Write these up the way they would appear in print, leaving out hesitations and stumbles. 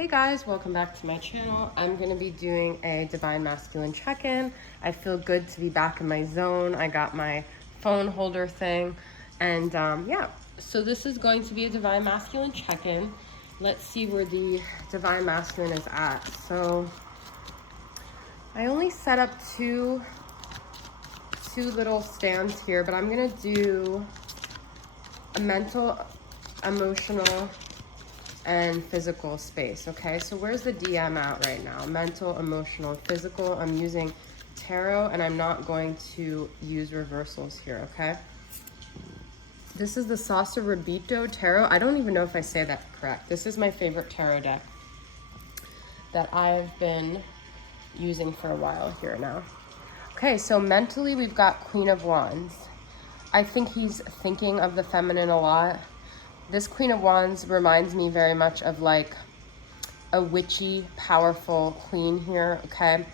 Hey guys, welcome back to my channel. I'm going to be doing a Divine Masculine check-in. I feel good to be back in my zone. I got my phone holder thing. And yeah, so this is going to be a Divine Masculine check-in. Let's see where the Divine Masculine is at. So I only set up two little stands here, but I'm going to do a mental, emotional, and physical space. Okay, so where's the DM at right now? Mental, emotional, physical. I'm using tarot, and I'm not going to use reversals here. Okay, this is the Sasarabito tarot. I don't even know if I say that correct. This is my favorite tarot deck that I've been using for a while here now. Okay, so mentally we've got Queen of Wands. I think he's thinking of the feminine a lot. This Queen of Wands reminds me very much of like a witchy, powerful queen here, okay?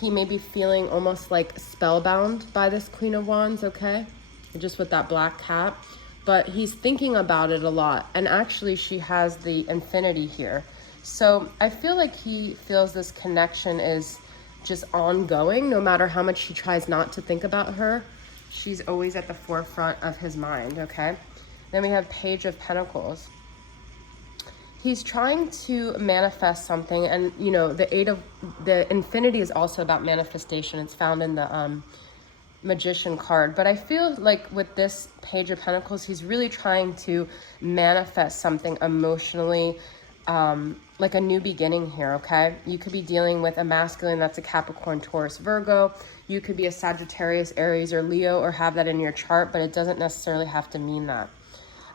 He may be feeling almost like spellbound by this Queen of Wands, okay? Just with that black cat. But he's thinking about it a lot. And actually she has the infinity here. So I feel like he feels this connection is just ongoing. No matter how much he tries not to think about her, she's always at the forefront of his mind, okay? Then we have Page of Pentacles. He's trying to manifest something, and you know, the infinity is also about manifestation. It's found in the Magician card. But I feel like with this Page of Pentacles, he's really trying to manifest something emotionally, like a new beginning here, okay? You could be dealing with a masculine that's a Capricorn, Taurus, Virgo. You could be a Sagittarius, Aries, or Leo, or have that in your chart, but it doesn't necessarily have to mean that.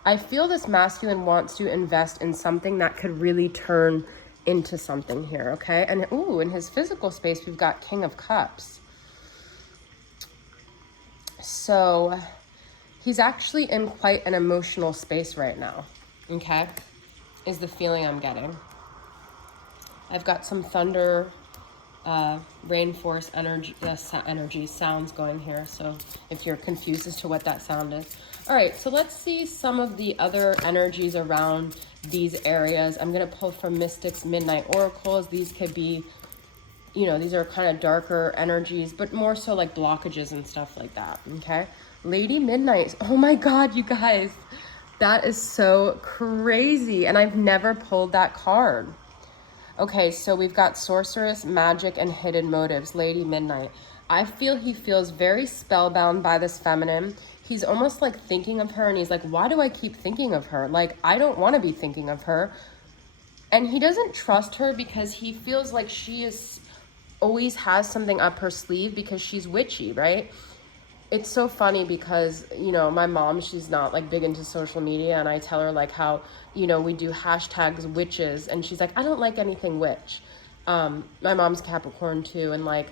I feel this masculine wants to invest in something that could really turn into something here, okay? And ooh, in his physical space, we've got King of Cups. So he's actually in quite an emotional space right now, okay? Is the feeling I'm getting. I've got some thunder, rainforest energy sounds going here. So if you're confused as to what that sound is. All right, so let's see some of the other energies around these areas. I'm going to pull from Mystics Midnight Oracles. These could be, you know, these are kind of darker energies, but more so like blockages and stuff like that, okay? Lady Midnight. Oh my God, you guys. That is so crazy, and I've never pulled that card. Okay, so we've got Sorceress, Magic, and Hidden Motives, Lady Midnight. I feel he feels very spellbound by this feminine. He's almost like thinking of her, and he's like, why do I keep thinking of her? Like, I don't want to be thinking of her. And he doesn't trust her because he feels like she is always has something up her sleeve because she's witchy, right? It's so funny because, you know, my mom, she's not like big into social media, and I tell her like how, you know, we do hashtags witches, and she's like, I don't like anything witch. My mom's Capricorn too, and like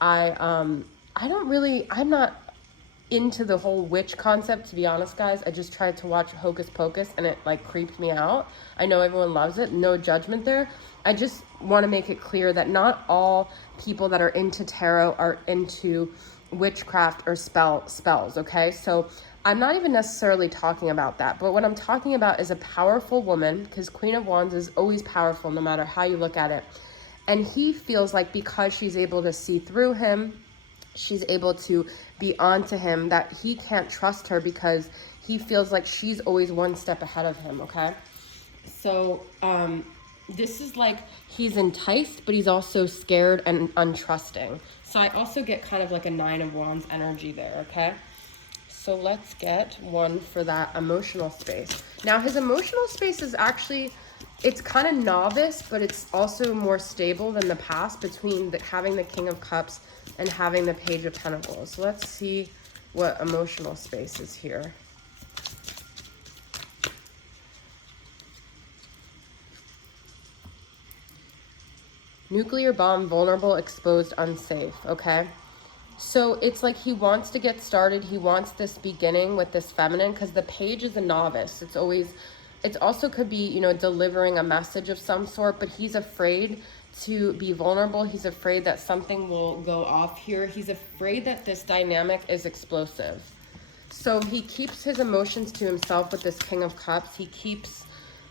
I'm not into the whole witch concept, to be honest, guys. I just tried to watch Hocus Pocus and it like creeped me out. I know everyone loves it, no judgment there. I just want to make it clear that not all people that are into tarot are into witchcraft or spells, okay? So I'm not even necessarily talking about that, but what I'm talking about is a powerful woman, because Queen of Wands is always powerful no matter how you look at it. And he feels like because she's able to see through him, she's able to be onto him, that he can't trust her because he feels like she's always one step ahead of him, okay? So this is like he's enticed, but he's also scared and untrusting. So I also get kind of like a Nine of Wands energy there, okay? So let's get one for that emotional space. Now his emotional space is actually, it's kind of novice, but it's also more stable than the past between having the King of Cups and having the Page of Pentacles. So let's see what emotional space is here. Nuclear bomb, vulnerable, exposed, unsafe, okay? So it's like he wants to get started. He wants this beginning with this feminine because the Page is a novice. It also could be, you know, delivering a message of some sort, but he's afraid to be vulnerable. He's afraid that something will go off here. He's afraid that this dynamic is explosive. So he keeps his emotions to himself with this King of Cups. He keeps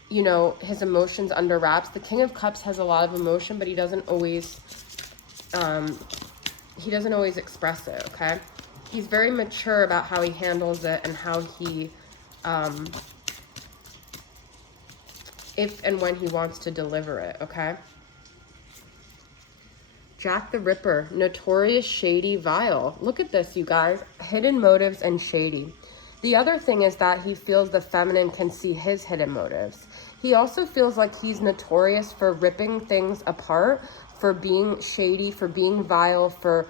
you know, his emotions under wraps. The King of Cups has a lot of emotion, but he doesn't always express it, okay? He's very mature about how he handles it and how he, if and when he wants to deliver it, okay? Jack the Ripper, notorious, shady, vile. Look at this, you guys. Hidden motives and shady. The other thing is that he feels the feminine can see his hidden motives. He also feels like he's notorious for ripping things apart, for being shady, for being vile, for,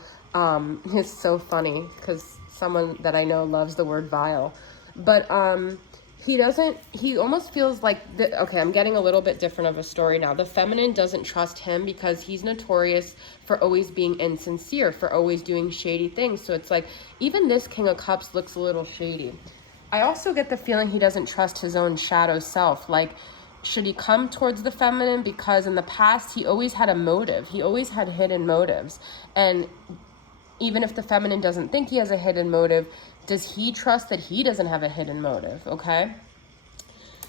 it's so funny because someone that I know loves the word vile. But he almost feels like, okay, I'm getting a little bit different of a story now. The feminine doesn't trust him because he's notorious for always being insincere, for always doing shady things. So it's like, even this King of Cups looks a little shady. I also get the feeling he doesn't trust his own shadow self. Like, should he come towards the feminine? Because in the past, he always had a motive. He always had hidden motives. And even if the feminine doesn't think he has a hidden motive, does he trust that he doesn't have a hidden motive, okay?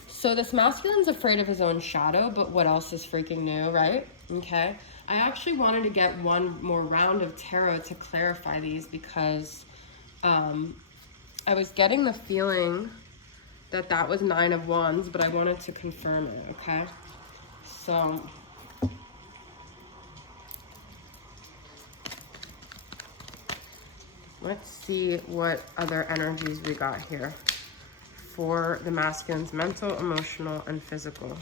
So this masculine's afraid of his own shadow, but what else is freaking new, right? Okay. I actually wanted to get one more round of tarot to clarify these because I was getting the feeling that that was 9 of Wands, but I wanted to confirm it, okay? So let's see what other energies we got here for the masculine's mental, emotional, and physical.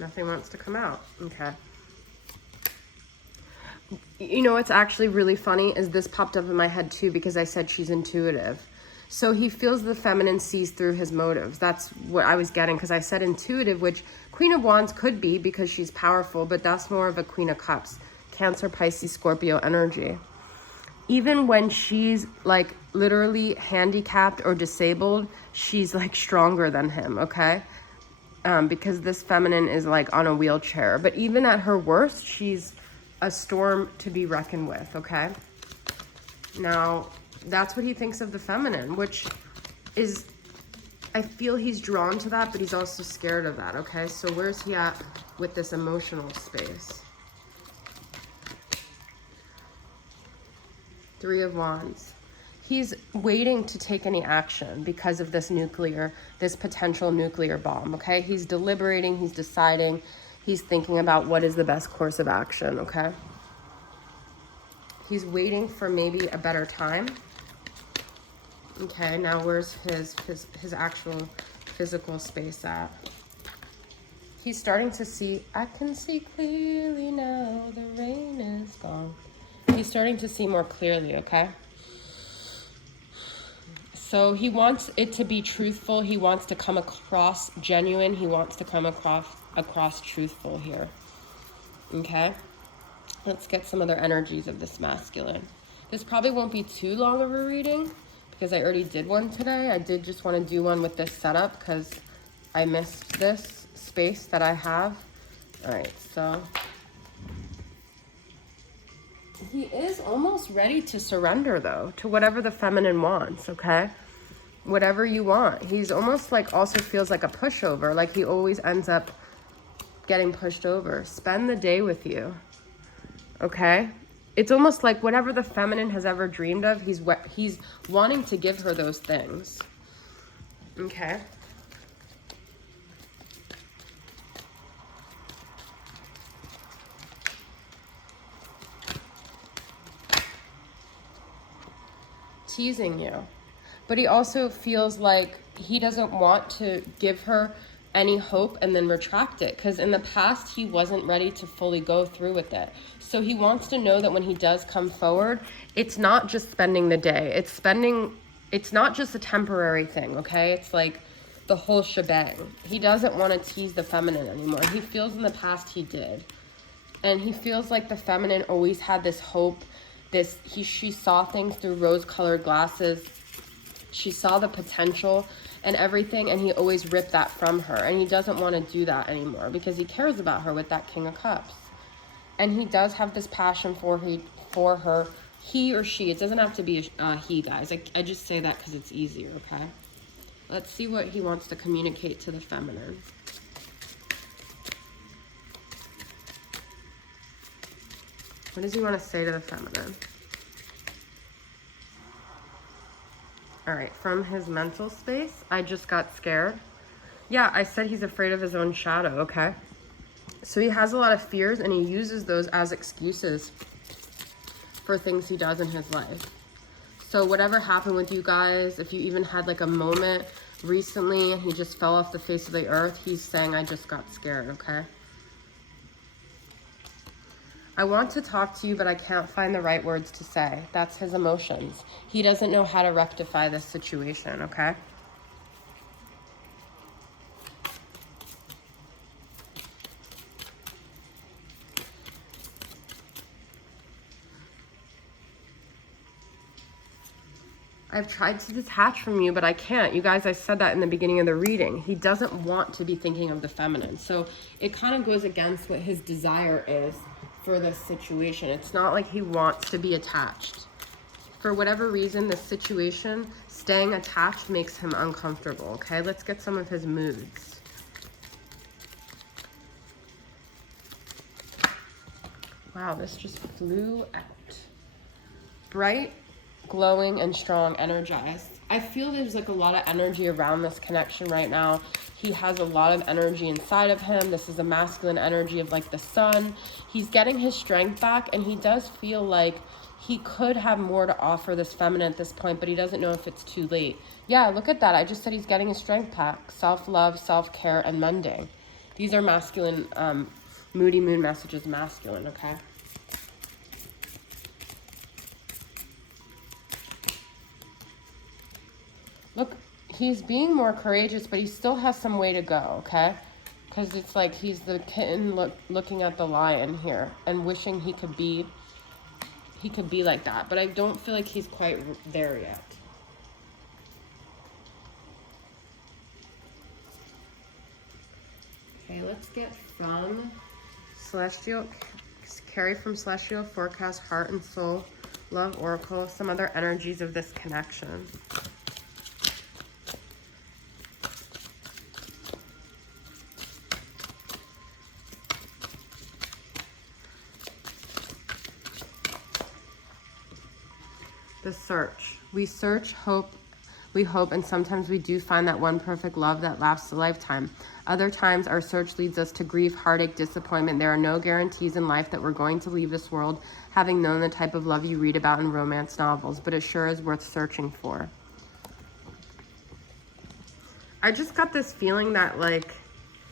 Nothing wants to come out. Okay. You know what's actually really funny is this popped up in my head too because I said she's intuitive. So he feels the feminine sees through his motives. That's what I was getting because I said intuitive, which Queen of Wands could be because she's powerful, but that's more of a Queen of Cups. Cancer, Pisces, Scorpio energy. Even when she's like literally handicapped or disabled, she's like stronger than him, okay? Because this feminine is like on a wheelchair. But even at her worst, she's a storm to be reckoned with, okay? Now, that's what he thinks of the feminine, which is, I feel he's drawn to that, but he's also scared of that, okay? So where's he at with this emotional space? 3 of Wands. He's waiting to take any action because of this potential nuclear bomb, okay? He's deliberating, he's deciding, he's thinking about what is the best course of action, okay? He's waiting for maybe a better time. Okay, now where's his actual physical space at? He's starting to see, I can see clearly now, the rain is gone. He's starting to see more clearly, okay? So he wants it to be truthful. He wants to come across genuine. He wants to come across truthful here. Okay? Let's get some other energies of this masculine. This probably won't be too long of a reading because I already did one today. I did just want to do one with this setup because I missed this space that I have. All right, so he is almost ready to surrender, though, to whatever the feminine wants, okay? Whatever you want. He's almost like also feels like a pushover, like he always ends up getting pushed over. Spend the day with you, okay? It's almost like whatever the feminine has ever dreamed of, he's wanting to give her those things, okay? Teasing you. But he also feels like he doesn't want to give her any hope and then retract it, because in the past he wasn't ready to fully go through with it. So he wants to know that when he does come forward, it's not just spending the day. It's not just a temporary thing, okay? It's like the whole shebang. He doesn't want to tease the feminine anymore. He feels in the past he did. And he feels like the feminine always had this hope. She saw things through rose-colored glasses. She saw the potential and everything, and he always ripped that from her. And he doesn't want to do that anymore because he cares about her with that King of Cups. And he does have this passion for her. He or she, it doesn't have to be a he, guys. I just say that because it's easier, okay? Let's see what he wants to communicate to the feminine. What does he want to say to the feminine? All right, from his mental space, I just got scared. Yeah, I said he's afraid of his own shadow, okay? So he has a lot of fears, and he uses those as excuses for things he does in his life. So whatever happened with you guys, if you even had like a moment recently and he just fell off the face of the earth, he's saying, I just got scared, okay? I want to talk to you, but I can't find the right words to say. That's his emotions. He doesn't know how to rectify this situation, okay? I've tried to detach from you, but I can't. You guys, I said that in the beginning of the reading. He doesn't want to be thinking of the feminine. So it kind of goes against what his desire is for this situation. It's not like he wants to be attached. For whatever reason, this situation, staying attached makes him uncomfortable, okay? Let's get some of his moods. Wow, this just flew out. Bright, glowing, and strong, energized. I feel there's like a lot of energy around this connection right now. He has a lot of energy inside of him. This is a masculine energy of like the sun. He's getting his strength back, and he does feel like he could have more to offer this feminine at this point, but he doesn't know if it's too late. Yeah, look at that. I just said he's getting his strength back. Self-love, self-care, and mending. These are masculine, moody moon messages, masculine, okay? Look, he's being more courageous, but he still has some way to go, okay? Because it's like he's the kitten looking at the lion here and wishing he could be like that. But I don't feel like he's quite there yet. Okay, let's get from Celestial, Carrie from Celestial Forecast, Heart and Soul, Love Oracle, some other energies of this connection. The search. We search, hope, we hope, and sometimes we do find that one perfect love that lasts a lifetime. Other times, our search leads us to grief, heartache, disappointment. There are no guarantees in life that we're going to leave this world having known the type of love you read about in romance novels, but it sure is worth searching for. I just got this feeling that, like,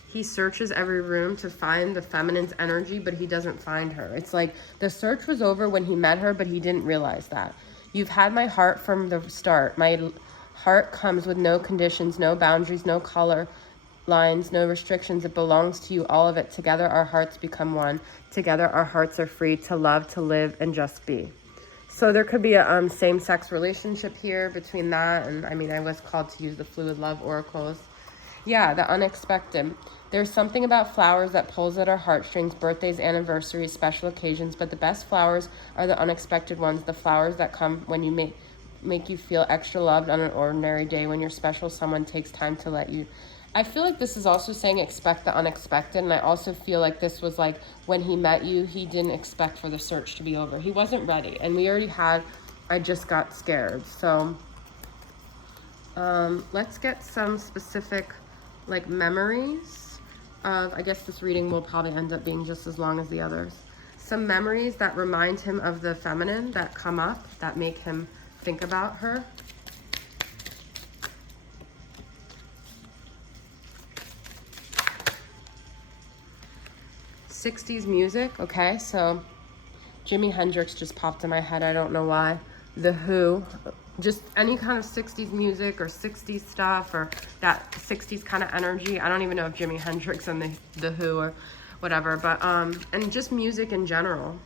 he searches every room to find the feminine's energy, but he doesn't find her. It's like the search was over when he met her, but he didn't realize that. You've had my heart from the start. My heart comes with no conditions, no boundaries, no color lines, no restrictions. It belongs to you, all of it. Together, our hearts become one. Together, our hearts are free to love, to live, and just be. So there could be a same-sex relationship here between that and, I mean, I was called to use the fluid love oracles. Yeah, the unexpected. There's something about flowers that pulls at our heartstrings, birthdays, anniversaries, special occasions, but the best flowers are the unexpected ones, the flowers that come when you make you feel extra loved on an ordinary day, when your special someone takes time to let you. I feel like this is also saying expect the unexpected, and I also feel like this was like when he met you, he didn't expect for the search to be over. He wasn't ready, and we already had, I just got scared. So let's get some specific like memories of, I guess this reading will probably end up being just as long as the others. Some memories that remind him of the feminine that come up, that make him think about her. '60s music, okay, so Jimi Hendrix just popped in my head, I don't know why. The Who, just any kind of 60s music or 60s stuff or that 60s kind of energy. I don't even know if Jimi Hendrix and the Who or whatever, but and just music in general.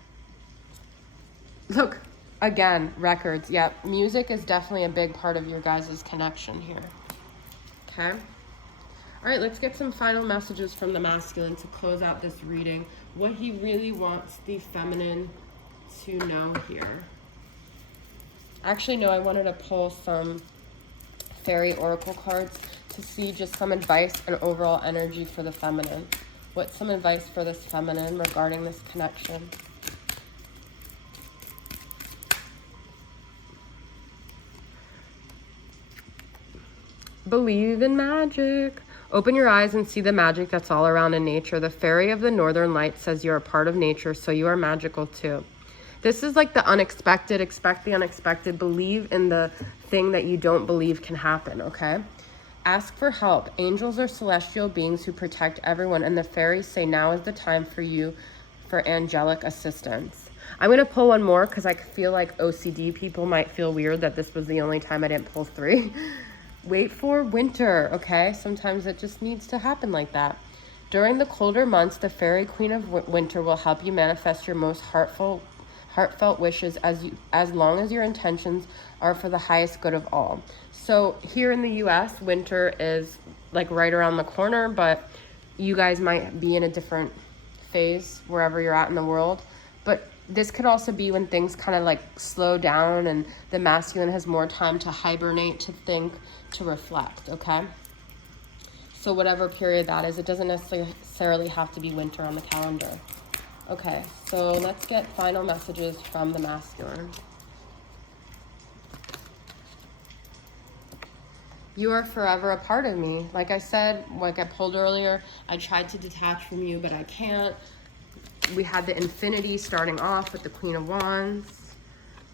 Look, again, records. Yep, music is definitely a big part of your guys' connection here. Okay. All right, let's get some final messages from the masculine to close out this reading. What he really wants the feminine to know here. Actually, no, I wanted to pull some fairy oracle cards to see just some advice and overall energy for the feminine. What's some advice for this feminine regarding this connection? Believe in magic. Open your eyes and see the magic that's all around in nature. The fairy of the northern light says you are part of nature, so you are magical too. This is like the unexpected. Expect the unexpected. Believe in the thing that you don't believe can happen, okay? Ask for help. Angels are celestial beings who protect everyone, and the fairies say now is the time for you for angelic assistance. I'm going to pull one more because I feel like OCD people might feel weird that this was the only time I didn't pull 3. Wait for winter, okay? Sometimes it just needs to happen like that. During the colder months, the fairy queen of winter will help you manifest your most heartfelt wishes as long as your intentions are for the highest good of all. So here in the US, winter is like right around the corner, but you guys might be in a different phase wherever you're at in the world. But this could also be when things kind of like slow down and the masculine has more time to hibernate, to think, to reflect, okay? So whatever period that is, it doesn't necessarily have to be winter on the calendar. Okay, so let's get final messages from the masculine. You are forever a part of me. Like I said, like I pulled earlier, I tried to detach from you, but I can't. We had the infinity starting off with the Queen of Wands.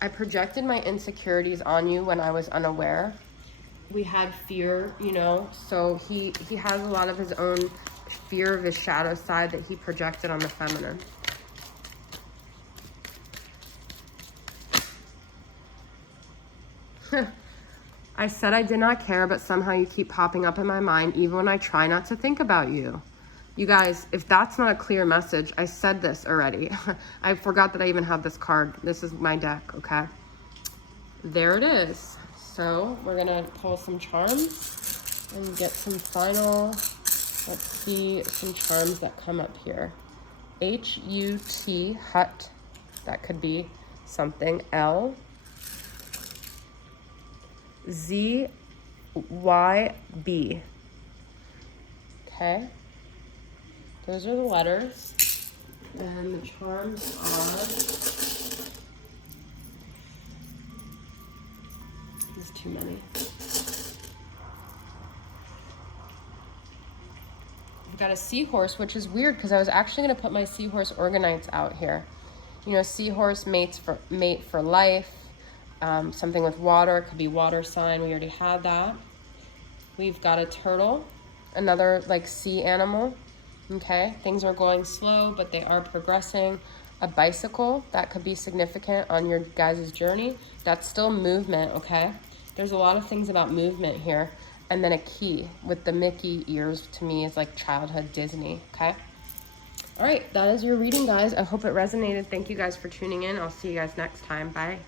I projected my insecurities on you when I was unaware. We had fear, you know, so he has a lot of his own fear of his shadow side that he projected on the feminine. I said I did not care, but somehow you keep popping up in my mind even when I try not to think about you. You guys, if that's not a clear message, I said this already. I forgot that I even have this card. This is my deck, okay? There it is. So we're gonna pull some charms and get some final, let's see, some charms that come up here. H-U-T, hut, that could be something. L, Z-Y-B. Okay. Those are the letters. And the charms are... There's too many. We've got a seahorse, which is weird because I was actually going to put my seahorse organites out here. You know, seahorse mate for life. Something with water, it could be water sign. We already had that. We've got a turtle, another like sea animal. Okay, things are going slow, but they are progressing. A bicycle, that could be significant on your guys' journey. That's still movement, okay? There's a lot of things about movement here. And then a key with the Mickey ears, to me, is like childhood Disney, okay? All right, that is your reading, guys. I hope it resonated. Thank you guys for tuning in. I'll see you guys next time. Bye.